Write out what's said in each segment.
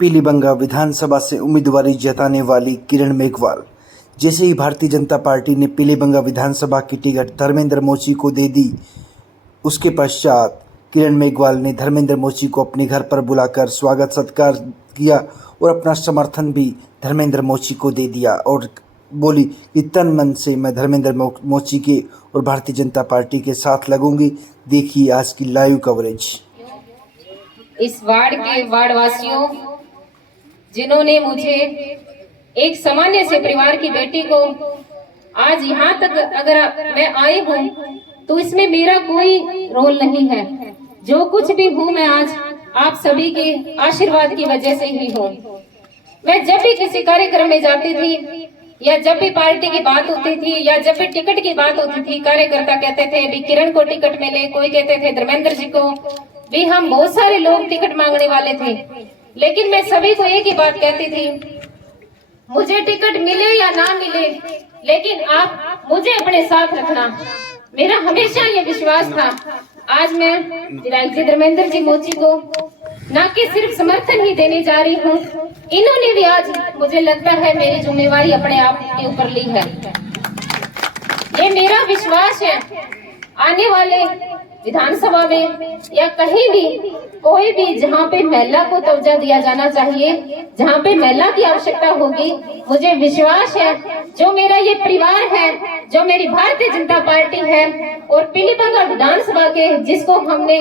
पीलीबंगा विधानसभा से उम्मीदवारी जताने वाली किरण मेघवाल। जैसे ही भारतीय जनता पार्टी ने पीलीबंगा विधानसभा की टिकट धर्मेंद्र मोची को दे दी, उसके पश्चात किरण मेघवाल ने धर्मेंद्र मोची को अपने घर पर बुलाकर स्वागत सत्कार किया और अपना समर्थन भी धर्मेंद्र मोची को दे दिया और बोली कि तन मन से मैं धर्मेंद्र मोची के और भारतीय जनता पार्टी के साथ लगूंगी। देखिए आज की लाइव कवरेज। इस वार्ड के वार्ड वासियों, जिन्होंने मुझे एक सामान्य से परिवार की बेटी को आज यहाँ तक अगर मैं आई हूँ तो इसमें मेरा कोई रोल नहीं है। जो कुछ भी हूँ मैं आज आप सभी के आशीर्वाद की वजह से ही हूँ। मैं जब भी किसी कार्यक्रम में जाती थी या जब भी पार्टी की बात होती थी या जब भी टिकट की बात होती थी, कार्यकर्ता कहते थे भी किरण को टिकट मिले, कोई कहते थे धर्मेंद्र जी को भी। हम बहुत सारे लोग टिकट मांगने वाले थे, लेकिन मैं सभी को एक ही बात कहती थी, मुझे टिकट मिले या ना मिले, लेकिन आप मुझे अपने साथ रखना। मेरा हमेशा ये विश्वास था। आज मैं विधायक जी धर्मेंद्र जी मोची को ना कि सिर्फ समर्थन ही देने जा रही हूँ, इन्होंने भी आज मुझे लगता है मेरी जिम्मेवारी अपने आप के ऊपर ली है। ये मेरा विश्वास है, आने वाले विधानसभा में या कहीं भी कोई भी जहाँ पे महिला को तवज्जो दिया जाना चाहिए, जहाँ पे महिला की आवश्यकता होगी, मुझे विश्वास है जो मेरा ये परिवार है, जो मेरी भारतीय जनता पार्टी है और पीलीबंगा विधानसभा के जिसको हमने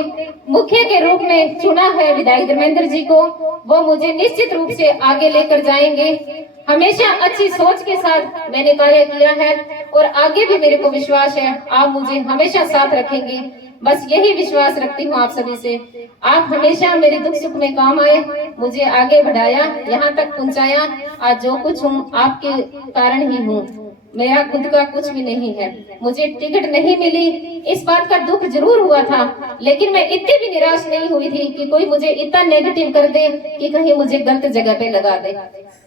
मुखिया के रूप में चुना है विधायक धर्मेंद्र जी को, वो मुझे निश्चित रूप से आगे लेकर जाएंगे। हमेशा अच्छी सोच के साथ मैंने कार्य किया है और आगे भी मेरे को विश्वास है आप मुझे हमेशा साथ रखेंगे। बस यही विश्वास रखती हूँ आप सभी से। आप हमेशा मेरे दुख सुख में काम आए, मुझे आगे बढ़ाया, यहाँ तक पहुँचाया। आज जो कुछ हूँ आपके कारण ही हूँ, मेरा खुद का कुछ भी नहीं है। मुझे टिकट नहीं मिली, इस बात का दुख जरूर हुआ था, लेकिन मैं इतनी भी निराश नहीं हुई थी कि कोई मुझे इतना नेगेटिव कर दे कि कहीं मुझे गलत जगह पे लगा दे।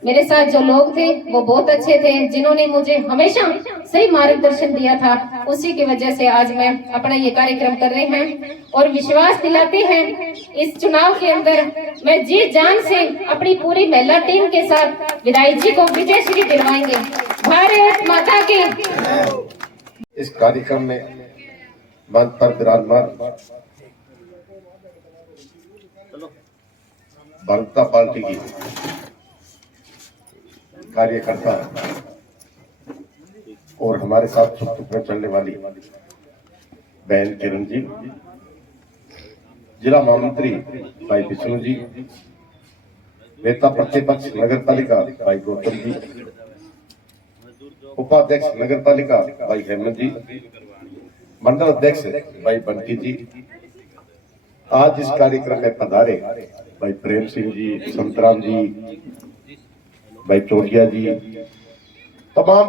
मेरे साथ जो लोग थे वो बहुत अच्छे थे, जिन्होंने मुझे हमेशा सही मार्गदर्शन दिया था। उसी की वजह से आज मैं अपना ये कार्यक्रम कर रहे हैं और विश्वास दिलाते हैं इस चुनाव के अंदर मैं जी जान से अपनी पूरी महिला टीम के साथ विधायक जी को विजय श्री दिलवाएंगे। भारत माता की। इस कार्यक्रम में मंच पर विराजमान भारतीय पार्टी की कार्यकर्ता और हमारे साथ सुख दुख में चलने वाली बहन किरण जी, जिला महामंत्री भाई विष्णु जी, नेता प्रतिपक्ष नगर पालिका भाई गौतम जी, उपाध्यक्ष नगर पालिका भाई हेमंत जी, मंडल अध्यक्ष भाई बंटी जी, आज इस कार्यक्रम में पधारे भाई प्रेम सिंह जी, संतराम जी, भाई चोटिया जी, तमाम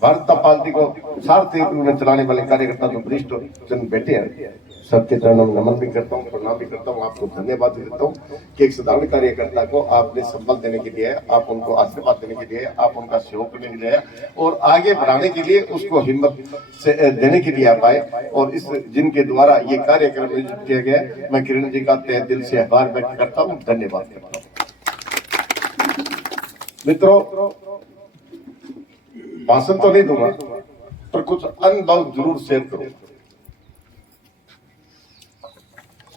भारतीय पार्टी को सारथी रूप में चलाने वाले कार्यकर्ता जो वरिष्ठ जन बैठे हैं, सबके चरणों में नमन भी करता हूँ, प्रणाम भी करता हूँ, आपको धन्यवाद भी देता हूँ कि एक साधारण कार्यकर्ता को आपने संबल देने के लिए, आप उनको आशीर्वाद देने के लिए, आप उनका सहयोग करने के लिए और आगे बढ़ाने के लिए उसको हिम्मत से देने के लिए आप आए और इस जिनके द्वारा ये कार्यक्रम आयोजित किया गया, मैं किरण जी का तहे दिल से आभार व्यक्त करता हूँ, धन्यवाद करता हूँ। मित्रों, भाषण तो नहीं दूंगा पर कुछ अनुभव जरूर शेयर करूं।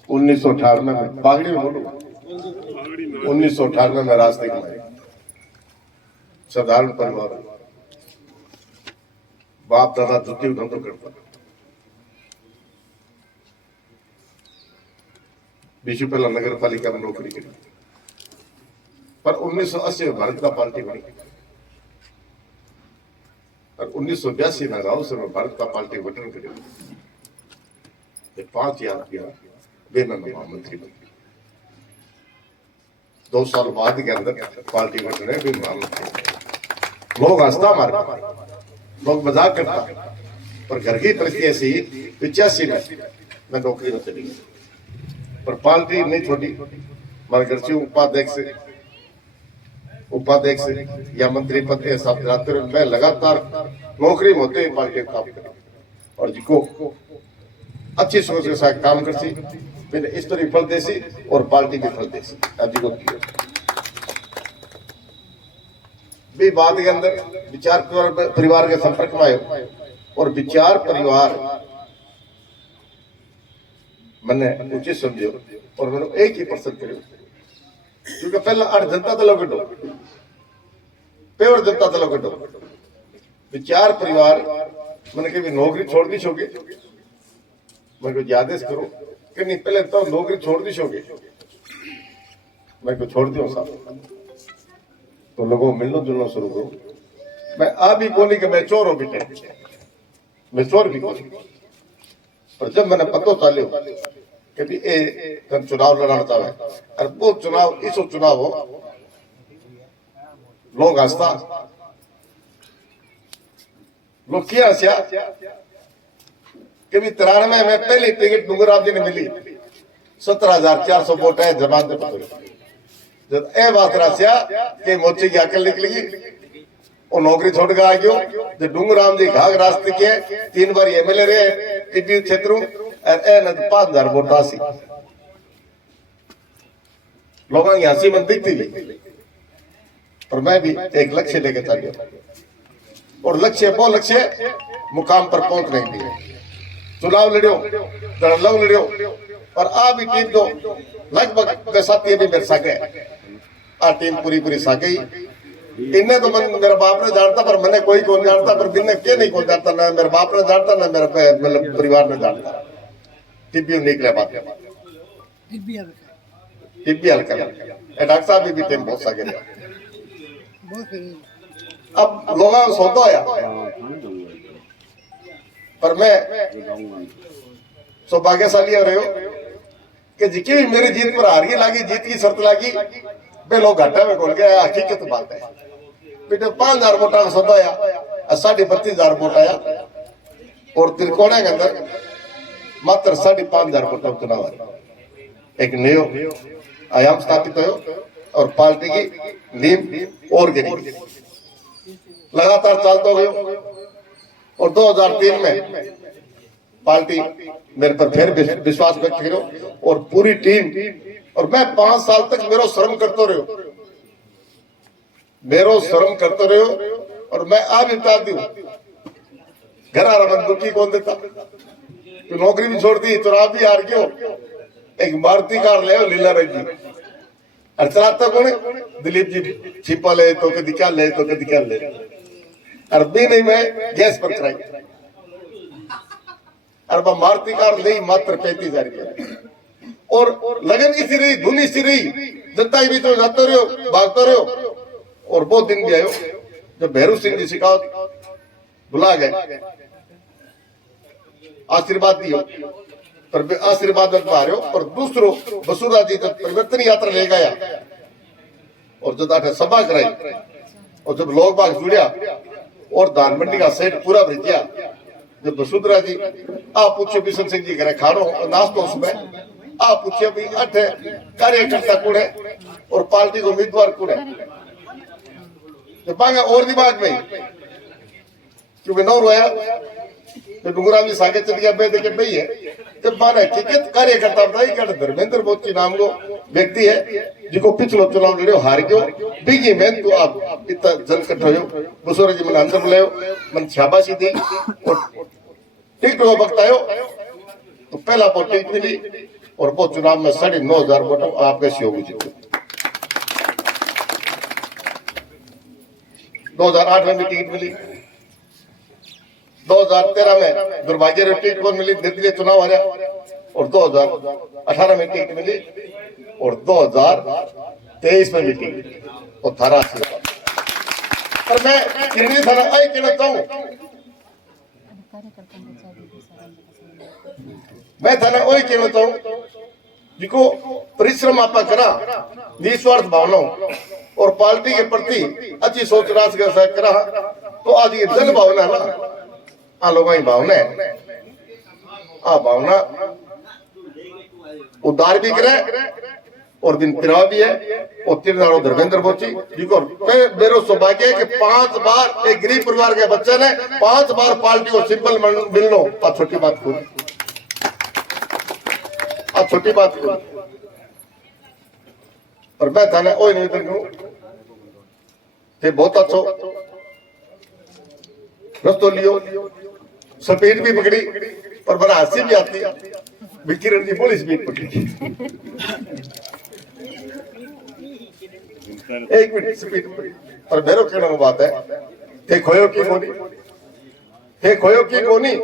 1998 में बागड़ी में बोलूंगा, 1998 में रास्ते में साधारण परिवार, बाप दादा जुत्ती धंधो करता, बीच पहला नगर पालिका में नौकरी की, पर 1980 में भारतीय पार्टी बनी और 1982 में राव से भारतीय पार्टी गठन करी। 5 याद किया वे मैं महामंत्री बन गया। 2 साल बाद के अंदर पार्टी गठन है, वे महामंत्री। लोग हंसता हमारे, लोग मजाक करता, पर घर की परिस्थिति ऐसी 85 में मैं नौकरी में चली गई, पर पार्टी नहीं छोड़ी। हमारे घर से उपाध्यक्ष या मंत्री पद के साथ जाते हुए मैं लगातार नौकरी में होते हुए पार्टी का काम करा और जिको अच्छी सोच के साथ काम करती मैंने इस तरह फल देसी और पार्टी के फल देसी जिको भी बात के अंदर विचार परिवार के संपर्क में आयो और विचार परिवार मैंने उचित समझो और मैंने एक ही पसंद करो क्योंकि पहला अठ जनता दलों कटो पेवर जनता दलों कटो विचार परिवार मैंने कभी नौकरी छोड़ दी छोगे मैं को आदेश करो कि नहीं पहले तो नौकरी छोड़ दी छोगे मैं को छोड़ दियो साहब तो लोगों मिलना जुलना शुरू करो मैं आ भी कोनी कि मैं चोर हूं बेटे मैं चोर भी कोनी पर जब मैंने पतो चालियो कि भी ए चुनाव लड़ना चाहे और वो चुनाव इस चुनाव हो लोग हंसता लोग क्या हंसिया कि भी 93 में पहली टिकट डूंगराव जी ने मिली 17,400 वोट है जमात जब ए बात रासिया कि मोची की अकल निकलेगी वो नौकरी छोड़ के आ गयो जो डूंगराम जी घाघ रास्ते के 3 बार एमएलए रहे टिड्डी क्षेत्र और ए न 5,000 वोट आसी लोगों की हंसी मन दिखती थी और मैं भी एक लक्ष्य लेके चल गया और लक्ष्य वो लक्ष्य मुकाम पर पहुंचने के लिए चुनाव लड़ियो लड़ो लड़ियो और आ भी टीम जो लगभग बेसाती भी मेरे साथ है आ टीम पूरी साके इन्हें तो मन मेरा बाप ने जानता पर मैंने कोई कौन जानता पर बिन्ने के नहीं कौन जानता ना मेरे बाप ने जानता ना मेरा मतलब परिवार ने जानता टिब्बी निकले बात टिब्बी हल्का डॉक्टर साहब भी टीम बहुत साके अब लोगों को सौदा आया पर मैं सौभाग्यशाली रहे हो कि जिकी भी मेरी जीत पर हार लगी जीत की शर्त लगी वे लोग घाटा में खोल गया हकीकत बात है बेटे 5,000 वोटा का सौदा आया 32,500 वोट आया और त्रिकोणे के अंदर मात्र 5,500 वोटा चुनाव आया एक नयो आयाम स्थापित हो और पार्टी की नींव और गिरी लगातार चलता गयो और 2003 में पार्टी मेरे पर फिर विश्वास व्यक्त करो और पूरी टीम और मैं 5 साल तक मेरो श्रम करते रहो और मैं आ भी बता दू घर आ रहा दुखी कौन देता तो नौकरी भी छोड़ दी चुनाव भी हार गयो एक मारुति कार ले लीला रही और चलाता कौन दिलीप जी छिपा ले तो कभी क्या ले तो कभी क्या ले और भी नहीं मैं गैस पर कराई और मारुति कार ले मात्र 35,000 रुपया और लगन इसी रही धुन इसी रही जनता के बीच में जाते रहो भागते रहो और बहुत दिन भी आयो जब भैरू सिंह जी शिकावत बुला गए आशीर्वाद दियो पर आशीर्वाद में आ रहे हो और दूसरो बसुरा जी जब परिवर्तन यात्रा ले गया और जब आठे सभा कराई और जब लोग बाग जुड़िया और दान मंडी का सेट पूरा भेजिया जब वसुंधरा जी आ पूछो बिशन सिंह जी करे खानो नाश्तो उसमें आ पूछे भी अठ कार्यकर्ता कुड़े और पार्टी को उम्मीदवार कुड़े जब पाएंगे और दिमाग में क्योंकि नौ रोया तो डूंगरा भी सागे चल गया बे देखे बई है जब माने हकीकत कार्यकर्ता बताई कर धर्मेंद्र बोची नाम को व्यक्ति है जिको पिछलो चुनाव लड़ियो हार गयो बिगी मेहनत तो आप इतना जन इकट्ठा हो बसोरा जी मन अंदर बुलायो मन शाबाशी दी और टिकट को बकतायो तो पहला वो टिकट मिली और वो चुनाव में 9,500 वोट आपके सहयोग जीते 2008 में भी टिकट मिली 2013 में दुर्भाग्य से टिकट कौन मिली निर्दलीय चुनाव हारा और 2018 में टिकट मिली और 2023 में भी टिकट और थारा पर मैं किरणी थाना आई कहना चाहूं मैं थाना वही कहना चाहूं जिको परिश्रम आपा करा निस्वार्थ भावना और पार्टी के प्रति अच्छी सोच रास करा तो आज ये जन भावना ना आ लोगों की भावना है आ भावना उदार भी करे और दिन तिरा भी है और तिरनाड़ो धर्मेंद्र बोची जिको मेरा सौभाग्य है कि 5 बार एक गरीब परिवार के बच्चे ने 5 बार पार्टी को सिंपल मिलनो आ छोटी बात को आ छोटी बात को पर मैं थाने ओ निवेदन करूं थे बहुत अच्छो रस्तो लियो, स्पीड भी पकड़ी और बड़ा हंसी भी आती है। किरण जी बोली स्पीड पकड़ी, एक मिनट स्पीड पकड़ी। और मेरो कहने बात है, थे खोयो की कोनी, थे खोयो की कोनी,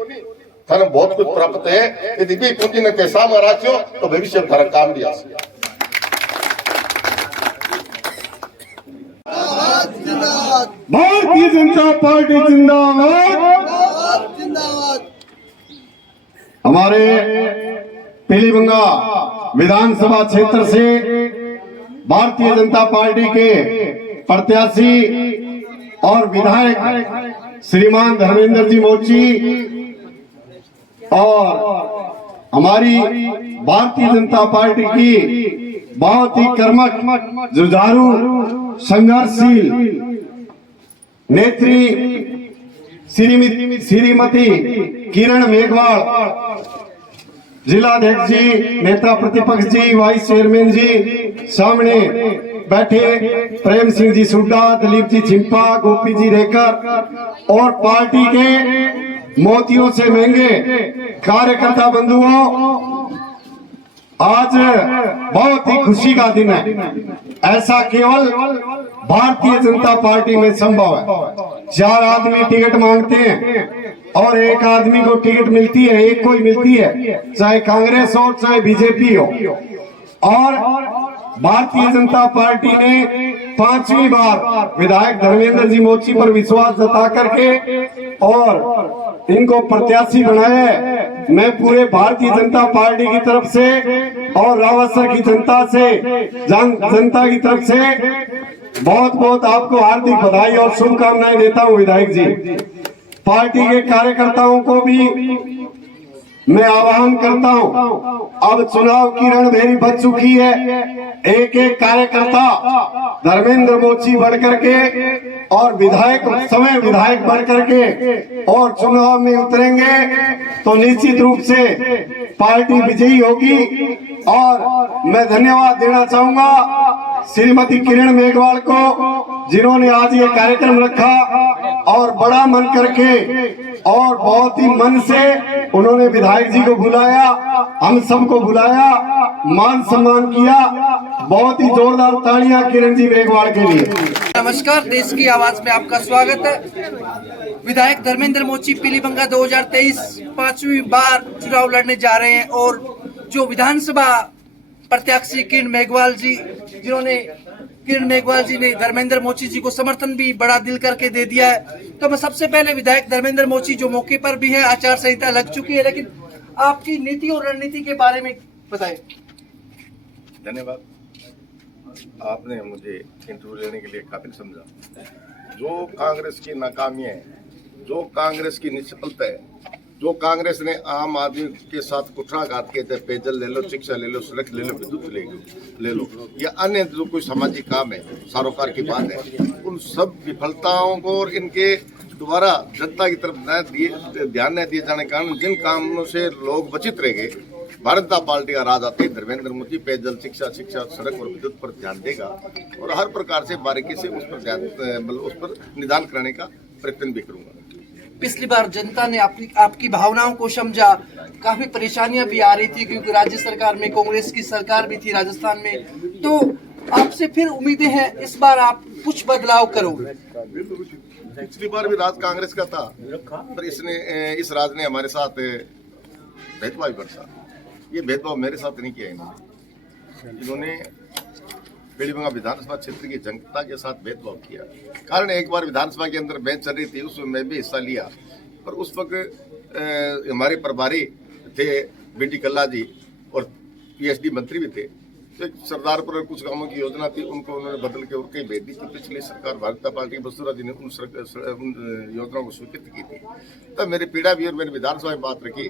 थाने बहुत कुछ प्राप्त है। यदि भी पूंजी ने पैसा में राखियो तो भविष्य में थारा काम भी आसे। भारतीय जनता पार्टी जिंदाबाद। हमारे पीलीबंगा विधानसभा क्षेत्र से भारतीय जनता पार्टी के प्रत्याशी और विधायक श्रीमान धर्मेंद्र जी मोची और हमारी भारतीय जनता पार्टी की बहुत ही कर्मठ, जुझारू, संघर्षशील नेत्री श्रीमती किरण मेघवाल, जिलाध्यक्ष जी, नेता प्रतिपक्ष जी, वाइस चेयरमैन जी, सामने बैठे प्रेम सिंह जी सुड्डा, दिलीप जी छिंपा, गोपी जी रेकर और पार्टी के मोतियों से महंगे कार्यकर्ता बंधुओं, आज बहुत ही खुशी का दिन है। ऐसा केवल भारतीय जनता पार्टी में संभव है। 4 आदमी टिकट मांगते हैं और एक आदमी को टिकट मिलती है, एक को ही मिलती है, चाहे कांग्रेस हो चाहे बीजेपी हो। और भारतीय जनता पार्टी ने 5वीं बार विधायक धर्मेंद्र जी मोची पर विश्वास जता करके और इनको प्रत्याशी बनाया है। मैं पूरे भारतीय जनता पार्टी की तरफ से और रावतसर की जनता की तरफ से बहुत बहुत आपको हार्दिक बधाई और शुभकामनाएं देता हूं। विधायक जी, पार्टी के कार्यकर्ताओं को भी मैं आह्वान करता हूं, अब चुनाव की रणभेरी बच चुकी है। एक एक कार्यकर्ता धर्मेंद्र मोची बढ़ करके और विधायक बढ़ करके और चुनाव में उतरेंगे तो निश्चित रूप से पार्टी विजयी होगी। और मैं धन्यवाद देना चाहूंगा श्रीमती किरण मेघवाल को, जिन्होंने आज ये कार्यक्रम रखा और बड़ा मन करके और बहुत ही मन से उन्होंने विधायक जी को बुलाया, हम सबको बुलाया, मान सम्मान किया। बहुत ही जोरदार तालियां किरण जी मेघवाल के लिए। नमस्कार, देश की आवाज में आपका स्वागत है। विधायक धर्मेंद्र मोची पीलीबंगा 2023 5वीं बार चुनाव लड़ने जा रहे हैं और जो विधानसभा प्रत्याशी किरण मेघवाल जी, जिन्होंने किरण मेघवाल जी ने धर्मेंद्र मोची जी को समर्थन भी बड़ा दिल करके दे दिया है। तो मैं सबसे पहले विधायक धर्मेंद्र मोची जो मौके पर भी है, आचार संहिता लग चुकी है, लेकिन आपकी नीति और रणनीति के बारे में बताएं। धन्यवाद, आपने मुझे इंटरव्यू लेने के लिए काबिल समझा। जो कांग्रेस की नाकामियां है, जो कांग्रेस की निष्फलता है, जो कांग्रेस ने आम आदमी के साथ कुठाघात किए थे, पेयजल ले लो, शिक्षा ले लो, सड़क ले लो, विद्युत ले लो या अन्य जो कोई सामाजिक काम है, सरोकार की बात है, उन सब विफलताओं को और इनके दोबारा जनता की तरफ ध्यान न दिए जाने के कारण जिन कामों से लोग वंचित रह गए, भारतीय जनता पार्टी का राज आते ही धर्मेंद्र मोदी पेयजल, शिक्षा, सड़क और विद्युत पर ध्यान देगा और हर प्रकार से बारीकी से उस पर निदान करने का प्रयत्न भी करूंगा। पिछली बार जनता ने आपकी भावनाओं को समझा, काफी परेशानियां भी आ रही थी क्योंकि राज्य सरकार में कांग्रेस की सरकार भी थी राजस्थान में, तो आपसे फिर उम्मीदें हैं इस बार आप कुछ बदलाव करोगे। पिछली बार भी राज कांग्रेस का था, पर इस राज ने हमारे साथ भेदभाव बरसा। ये भेदभाव मेरे साथ नहीं किया इन्होंने पीलीबंगा विधानसभा क्षेत्र की जनता के साथ भेदभाव किया। कारण एक बार विधानसभा के अंदर बेंच चल रही थी, उसमें मैं भी हिस्सा लिया, पर उस वक्त हमारे प्रभारी थे बीटी कल्ला जी और पीएचडी मंत्री भी थे। तो एक सरदारपुर कुछ कामों की योजना थी, उनको उन्होंने बदल के और कहीं भेज दी। तो पिछली सरकार भारतीय जनता पार्टी बसुरा जी ने उन योजनाओं को स्वीकृत की थी। तब मेरी पीड़ा भी और मैंने विधानसभा में बात रखी,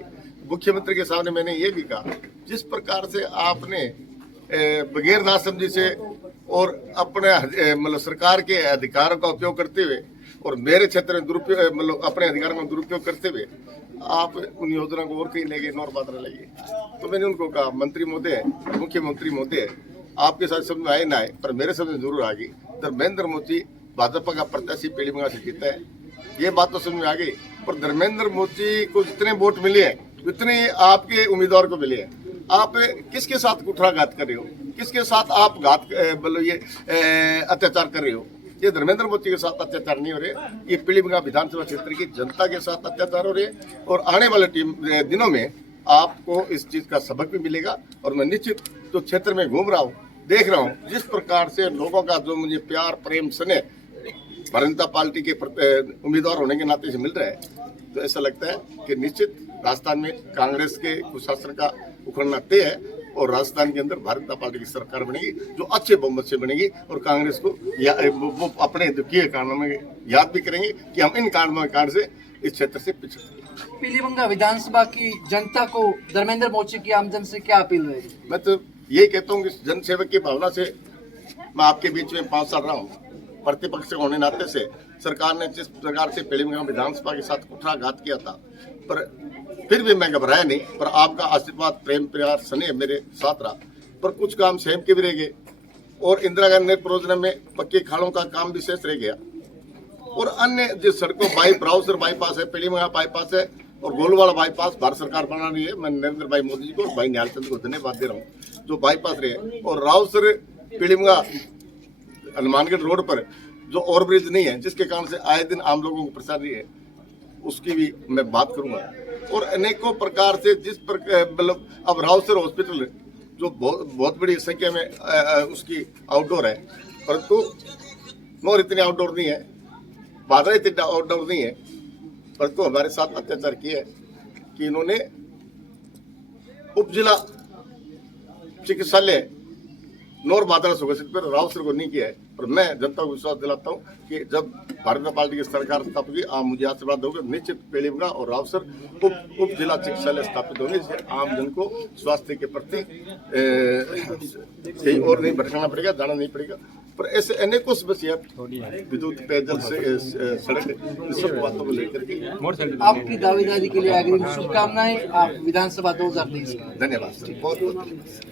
मुख्यमंत्री के सामने मैंने ये भी कहा, जिस प्रकार से आपने बगैर नासमझी से और अपने मतलब सरकार के अधिकारों का उपयोग करते हुए और मेरे क्षेत्र में दुरुपयोग मतलब अपने अधिकारों का दुरुपयोग करते हुए आप उन योजना को और कहीं ले गए, और बात न लगे। तो मैंने उनको कहा, मंत्री महोदय, मुख्यमंत्री महोदय, आपके साथ समझ में आए ना आए, पर मेरे समझ में जरूर आ गई। धर्मेंद्र मोदी भाजपा का प्रत्याशी पीलीभंगा से जीता है, ये बात तो समझ में आ गई। पर धर्मेंद्र मोदी को जितने वोट मिले हैं उतने आपके उम्मीदवार को मिले हैं। आप किसके साथ कुठाराघात कर रहे हो, किसके साथ आप मतलब ये अत्याचार कर रहे हो? ये धर्मेंद्र मोदी के साथ अत्याचार नहीं हो रहे, ये पीलीभंगा विधानसभा क्षेत्र की जनता के साथ अत्याचार हो रहे हैं। और आने वाले दिनों में आपको इस चीज का सबक भी मिलेगा। और मैं निश्चित जो क्षेत्र में घूम रहा हूँ, देख रहा हूँ जिस प्रकार से लोगों का जो मुझे प्यार प्रेम स्नेह भारतीय जनता पार्टी के उम्मीदवार होने के नाते से मिल रहा है, तो ऐसा लगता है कि निश्चित राजस्थान में कांग्रेस के कुशासन का उखड़ना तय है और राजस्थान के अंदर भारतीय जनता पार्टी की सरकार बनेगी जो अच्छे बहुमत से बनेगी। और कांग्रेस को वो अपने किए कारणों में याद भी करेंगे कि हम इन कारण से इस क्षेत्र से पिछड़े। पीलीभंगा विधानसभा की जनता को धर्मेंद्र मोची की आमजन से क्या अपील रहेगी? मैं तो यही कहता हूँ कि जनसेवक की भावना से मैं आपके बीच में 5 साल रहा हूँ। प्रतिपक्ष होने नाते से सरकार ने जिस प्रकार से पीलीभंगा विधानसभा के साथ कुठाराघात किया था, पर फिर भी मैं घबराया नहीं। पर आपका आशीर्वाद प्रेम प्यार स्नेह मेरे साथ रहा। पर कुछ काम सहम के भी रह गए और इंदिरा गांधी परियोजना में पक्के खाड़ों का काम भी शेष रह गया। और अन्य जो सड़कों ब्राउसर बाईपास है, पीलीभंगा बाईपास है और गोलवाड़ा बाईपास भारत सरकार बना रही है। मैं नरेंद्र भाई मोदी जी को और भाई निहाल चंद को धन्यवाद दे रहा हूँ जो बाईपास रहे। और राउसर पीलीभंगा हनुमानगढ़ रोड पर जो ओवरब्रिज नहीं है, जिसके कारण से आए दिन आम लोगों को परेशानी है, उसकी भी मैं बात करूंगा। और अनेकों प्रकार से जिस मतलब अब राउसर हॉस्पिटल जो बहुत बड़ी संख्या में उसकी आउटडोर है, परंतु नोर इतनी आउटडोर नहीं है, बाधा इतनी आउटडोर नहीं है, परंतु हमारे साथ अत्याचार किया है कि इन्होंने उप जिला चिकित्सालय नोर बादल सुगठित पर राउसर को नहीं किया है। पर मैं जनता को विश्वास दिलाता हूँ कि जब भारतीय जनता पार्टी की सरकार स्थापित होगी, आप मुझे आशीर्वाद दोगे, निश्चित पीलीभंगा और राउसर उप जिला चिकित्सालय स्थापित होंगे, जिससे आम जन को स्वास्थ्य के प्रति कहीं और नहीं भटकना पड़ेगा, जाना नहीं पड़ेगा। पर ऐसे अनेकों समस्या विद्युत पेयजल से सड़क इस सब बातों को लेकर के आपकी दावेदारी के लिए अग्रिम शुभकामनाएं। आप विधानसभा 2023 धन्यवाद सर, बहुत बहुत धन्यवाद।